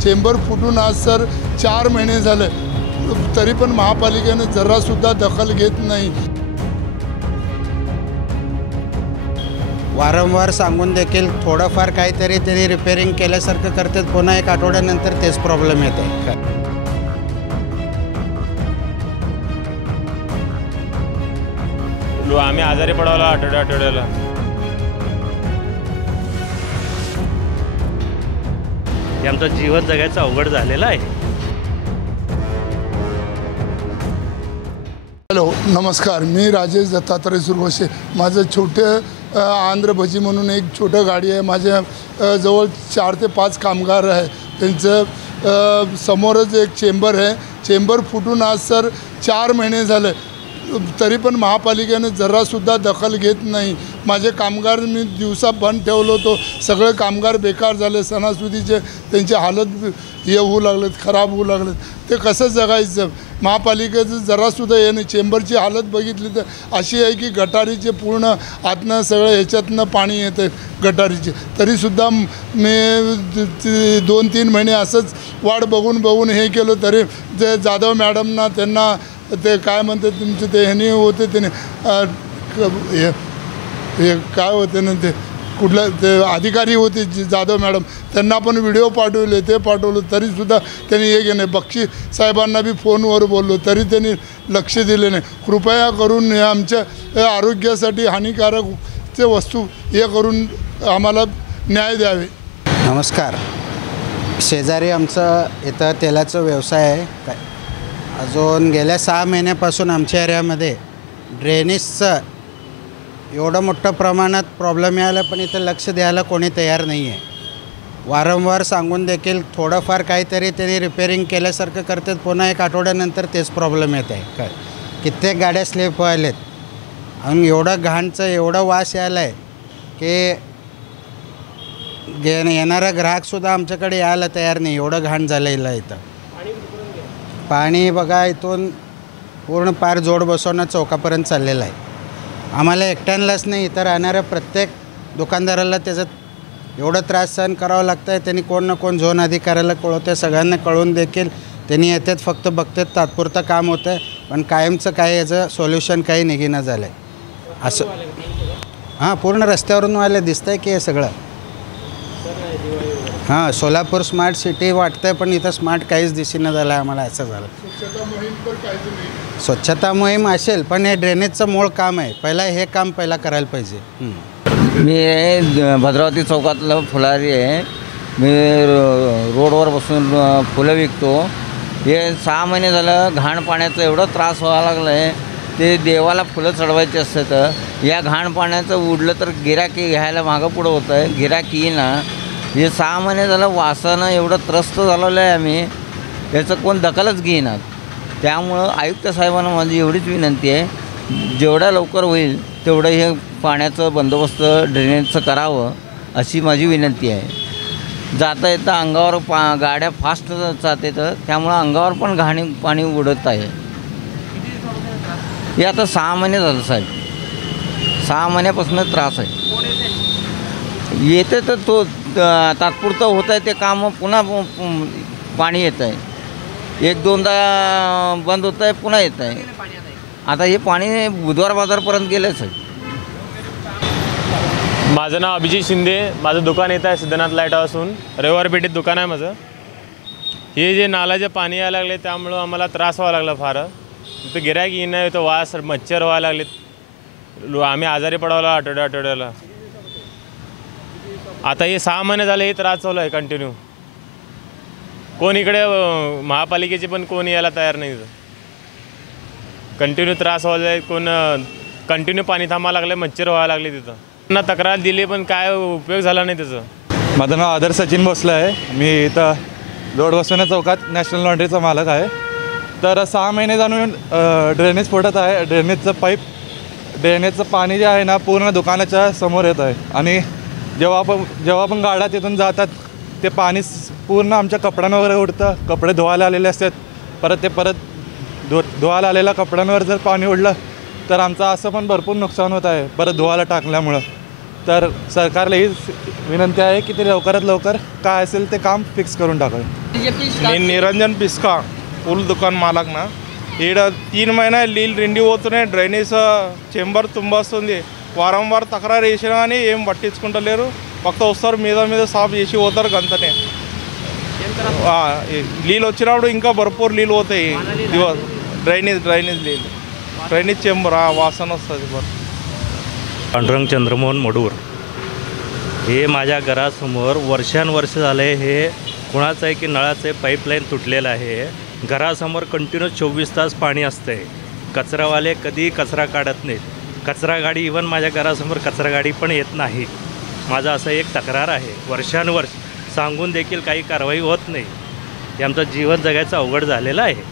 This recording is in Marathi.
चेंबर फुटून आज सर 4 महिने झाले, तरी पण महापालिकेने जरासुद्धा दखल घेत नाही। वारंवार सांगून देखील थोडंफार काहीतरी त्यांनी रिपेअरिंग केल्यासारखं करतात, पुन्हा एक आठवड्यानंतर तेच प्रॉब्लेम येते। आम्ही आजारी पडावला आठवड्याला। आमचं जीवन जगायचं अवघड झालेलं आहे। हॅलो नमस्कार, मी राजेश दत्तात्रय सुरवशे। माझं छोटे आंध्र भजी म्हणून एक छोटं गाडी आहे। माझ्या जवळ 4 ते 5 कामगार आहे। त्यांचं समोरच एक चेंबर आहे। चेंबर फुटून आज सर 4 महिने झाले, तरी पण महापालिकेने जरासुद्धा दखल घेत नाही। माझे कामगार मी दिवसा बंद ठेवलो होतो, सगळे कामगार बेकार झाले। सणासुदीचे त्यांची हालत हे होऊ लागलेत, खराब होऊ लागलेत। ते कसं जगायचं? महापालिकेचं जरासुद्धा हे नाही। चेंबरची हालत बघितली तर अशी आहे की गटारीचे पूर्ण आतनं सगळं ह्याच्यातनं पाणी येतं गटारीचे। तरीसुद्धा मी 2-3 महिने असंच वाट बघून हे केलं, तरी ते जाधव मॅडमना त्यांना ते काय म्हणतात तुमचे ते ह्यानी होते त्याने हे काय होते ना ते कुठलं ते अधिकारी होते जाधव मॅडम, त्यांना पण व्हिडिओ पाठवले, ते पाठवलं तरीसुद्धा त्यांनी हे नाही। बक्षी साहेबांना बी फोनवर बोललो तरी त्यांनी लक्ष दिले नाही। कृपया करून हे आमच्या आरोग्यासाठी हानिकारकचे वस्तू हे करून आम्हाला न्याय द्यावे। नमस्कार, शेजारी आमचं इथं तेलाचा व्यवसाय आहे। अजून गेल्या 6 महिन्यापासून आमच्या एरियामध्ये ड्रेनेजचं एवढं मोठं प्रमाणात प्रॉब्लेम यायला, पण इथं लक्ष द्यायला कोणी तयार नाही आहे। वारंवार सांगून देखील थोडंफार काहीतरी त्यांनी रिपेअरिंग केल्यासारखं करतात, पुन्हा एक आठवड्यानंतर तेच प्रॉब्लेम येत आहे। काय कित्येक गाड्या स्लिप व्हायलेत आणि एवढं घाणचं एवढं वास यायला आहे की येणारा ग्राहकसुद्धा आमच्याकडे यायला तयार नाही, एवढं घाण झालेलं आहे इथं। पाणी बघा इथून पूर्ण पार जोड बसवणं चौकापर्यंत चाललेलं आहे। आम्हाला एकट्यालाच नाही, इतर राहणाऱ्या प्रत्येक दुकानदाराला त्याच्यात एवढं त्रास सहन करावं लागतं आहे। त्यांनी कोण ना कोण झोन अधिकाऱ्याला कळवते, सगळ्यांना कळवून देखील त्यांनी येतात, फक्त बघतात तात्पुरतं काम होतं आहे, पण कायमचं काही याचं सोल्युशन काही निघेना झालं आहे असं। हां, पूर्ण रस्त्यावरून व्हायला दिसतं आहे की हे सगळं। हां, सोलापूर स्मार्ट सिटी वाटतं आहे, पण इथं स्मार्ट काहीच दिसेना झालं आहे आम्हाला, असं झालं। स्वच्छता मोहीम असेल, पण हे ड्रेनेजचं मूळ काम आहे, पहिला हे काम पहिला करायला पाहिजे। मी भद्रावती चौकातलं फुलारी आहे। मी रोडवर बसून फुलं विकतो। हे 6 महिने झालं घाण पाण्याचं एवढं त्रास व्हायला लागलं आहे। ते देवाला फुलं चढवायचे असते, तर या घाण पाण्याचं उडलं तर गिऱ्हाईक घ्यायला मागं पुढं होतं आहे, गिऱ्हाईक येईना। हे 6 महिने झालं वासानं एवढं त्रस्त झालेलं आहे आम्ही, याचं कोण दखलच घेईनात। त्यामुळं आयुक्त साहेबांना माझी एवढीच विनंती आहे, जेवढ्या लवकर होईल तेवढं हे पाण्याचं बंदोबस्त ड्रेनेजचं करावं अशी माझी विनंती आहे। जाता येता अंगावर गाड्या फास्ट जाते, तर त्यामुळं अंगावर पण पाणी उडत आहे। हे आता 6 महिने झालं साहेब, 6 महिन्यापासून त्रास आहे। येते तर तो तात्पुरतं होतं आहे ते काम, पुन्हा पाणी येतं आहे, 1-2दा बंद होतं आहे, पुन्हा येतं आहे। आता हे पाणी बुधवार बाजारपर्यंत गेलंच आहे। माझं नाव अभिजित शिंदे, माझं दुकान येतं आहे सिद्धनाथ लाईट हाऊसहून, रविवार पेठेत दुकान आहे माझं। हे जे नाल्याचे पाणी यायला लागले त्यामुळं आम्हाला त्रास व्हायला लागला फार। इथं गिऱ्हाईक येणं, इथं वास मच्छर व्हायला लागलेत, आम्ही आजारी पडावला आठवड्याला। आता हे 6 महिने झाले हे त्रास चालू आहे कंटिन्यू। कोण इकडे महापालिकेचे पण कोण यायला तयार नाही, कंटिन्यू त्रास व्हायला आहे। कोण कंटिन्यू पाणी थांबायला लागलं, मच्छर व्हायला लागले तिथं। त्यांना तक्रार दिली पण काय उपयोग झाला नाही त्याचं। माझं नाव आदर्श सचिन भोसले आहे। मी इथं रोड बसवण्या चौकात नॅशनल लॉन्ड्रीचा मालक आहे। तर 6 महिने जाणून ड्रेनेज फुटत आहे। ड्रेनेजचं पाणी जे आहे ना पूर्ण दुकानाच्या समोर येत आहे, आणि जेव्हा पण गाड्या तिथून जातात ते पाणी पूर्ण आमच्या कपड्यांवर वगैरे उडतं। कपडे धुवायला आलेले असतात, परत धुवायला आलेल्या कपड्यांवर जर पाणी उडलं तर आमचं असं पण भरपूर नुकसान होत आहे परत धुवायला टाकल्यामुळं। तर सरकारला ही विनंती आहे की ते लवकरात लवकर काय असेल ते काम फिक्स करून टाकावे। నేను నిరంజన్ పిస్కా పూల దుకాణం మాలక్నా ఈడ 3 మహిళ నీళ్ళు నిండిపోతున్నాయి. డ్రైనేజ్ చెంబర్ తుంబస్తుంది. వారం తకరారు చేసినా కానీ ఏం పట్టించుకుంటలేరు. పక్క వస్తారు మీద సాఫ్ చేసి పోతారు గంతనే. నీళ్ళు వచ్చినప్పుడు ఇంకా భర్పూర్ నీళ్ళు పోతాయి. డ్రైనేజ్ నీళ్ళు ड्रेनेज चेंबर वासन वస్తుంది. पांडुरंग चंद्रमोहन मडूर हे माझ्या घरासमोर वर्षानुवर्ष झाले. हे कुणाचं आहे की नळाचं आहे पाईपलाईन तुटलेलं आहे. घरासमोर कंटिन्यू 24 तास पाणी असते. कचरावाले कधी कचरा काढत नाहीत. कचरा गाडी इवन माझ्या घरासमोर कचरा गाडी पण येत नाही. माझा असं एक तक्रार आहे. वर्षानुवर्ष सांगून देखील काही कारवाई होत नाही. हे आमचं जीवन जगायचं अवघड झालेलं आहे.